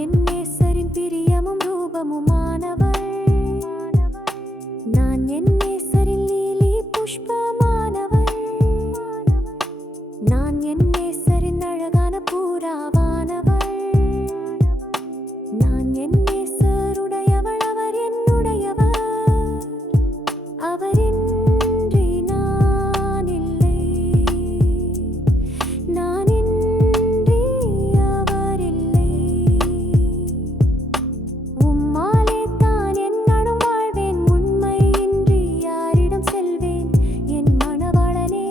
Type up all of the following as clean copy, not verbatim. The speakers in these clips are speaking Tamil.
என் நேசரின் பிரியமும் ரூபமுமானவள். நான் என் நேசரின் லீலி புஷ்பமானவள். நான் என் நேசரின் அழகான பூராவானவள். நான் என் நேசருடையவள், அவர் என்னுடையவர். அவரின்றி நான் இல்லை, நானின்றி அவர் இல்லை. உம்மாலே தான் என்னாலும் வாழ்வேன், உண்மையின்றி யாரிடம் செல்வேன்? என் மணவாளனே,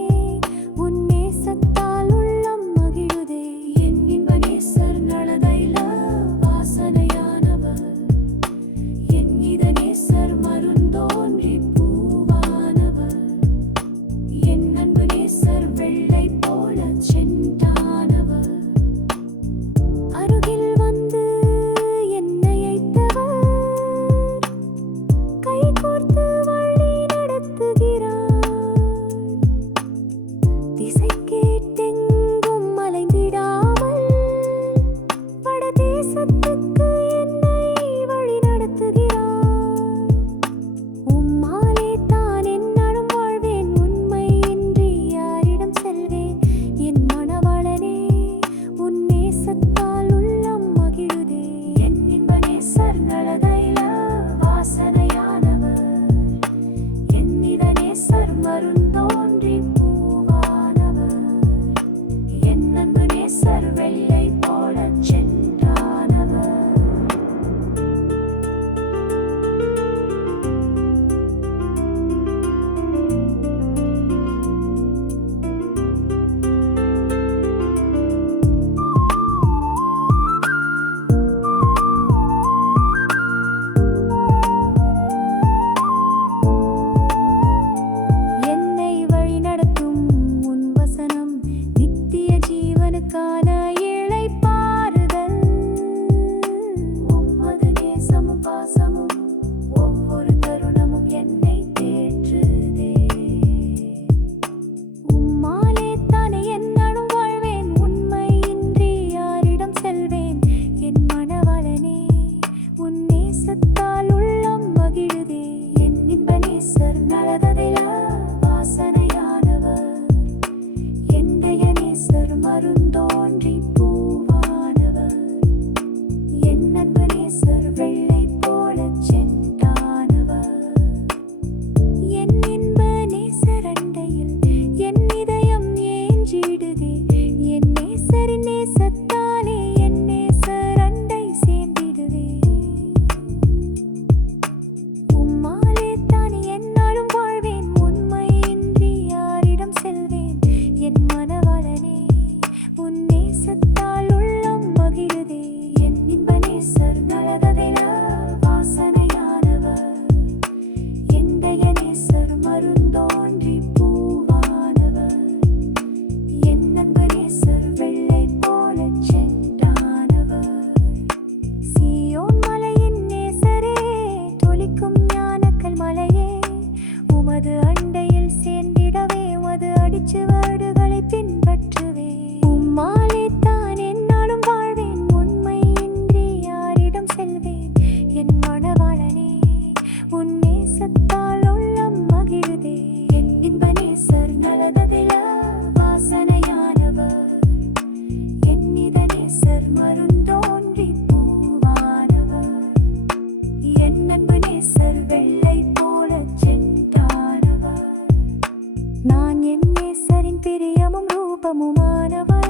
உன் நேசத்தால் உள்ளம் மகிழுதே. என் இன்ப நேசர் நலதைல வாசனையானவர். என் இத நேசர் மருந்தோன்றி பூவானவர். என் அன்பு நேசர் வெள்ளை போல செண்டானவர். அருகில் வந்து என்னை அழைத்தவர், கை கோர்த்து வழி நடத்துகிறார். திசை கேட்டெங்கும் அலைந்திடாமல் வடதேசத்துக்கு என்னை வழி நடத்துகிறார். உம்மாலே தான் என்னாலும் வாழ்வேன், உண்மையின்றி யாரிடம் செல்வேன்? என் மணவாளனே, உன் நேசத்தால் உள்ளம் மகிழுதே. என் இன்ப நேசர் நலதைல வாசனையானவர். என் இத நேசர் மருந்தோன்றி பூவானவர். என் அன்பு நேசர் வெள்ளை போல செண்டானவர். என்னை வழிநடத்தும் உன் வசனம் நித்திய ஜீவனுக்கான இளைப்பாறுதல். உமது நேசமும் பாசமும் ஒவ்வொரு தருணமும் என்னை தேற்றுதே. உம்மாலே தானே என்னாலும் வாழ்வேன், உண்மையின்றி யாரிடம் செல்வேன்? என் மணவாளனே, உன் நேசத்தால் உள்ளம் மகிழுதே. என் இன்ப நேசர் நலதைல வாசனையானவர். என்னுடைய நேசர் மருந்தோன்றி பூவானவர். என் அன்பு நேசர் வெள்ளை போல செண்டானவர். என் இன்ப நேசர் அண்டையில் என் இதயம் ஏஞ்சிடுதே. என் நேசரின் நேசத்தாலே என் நேசர் அண்டை சேர்ந்திடுவே. உம்மாலே தான் என்னாலும் வாழ்வேன், உண்மையின்றி யாரிடம் செல்வேன்? என் மணவாளனே, உன் நேசத்தால் உள்ளம் மகிழுதே. என் இன்ப நேசர் நலதைல வாசனையானவர். என்னுடைய நேசர் மருந்தோன்றி பூவானவர். என் அன்பு நேசர் வெள்ளை போல செண்டானவர். சீயோன் மலையின் நேசரே, தொலிக்கும் ஞானக்கல் மலையே, உமது அண்டையில் சேர்ந்திடவே உமது அடிச்சுவடுகளை பின்பற்றுவே. உம்மாலே தான் என்னாலும் வாழ்வேன், உண்மையின்றி யாரிடம் செல்வேன்? என் மணவாளனே, உன் நேசத்தால் உள்ளம் மகிழுதே. என் இன்ப நேசர் நலதைல வாசனையானவர். என் இத நேசர் மருந்தோன்றி பூவானவர். என் அன்பு நேசர் வெள்ளை போல செண்டானவர். நான் என் நேசரின் பிரியமும் ரூபமுமானவர்.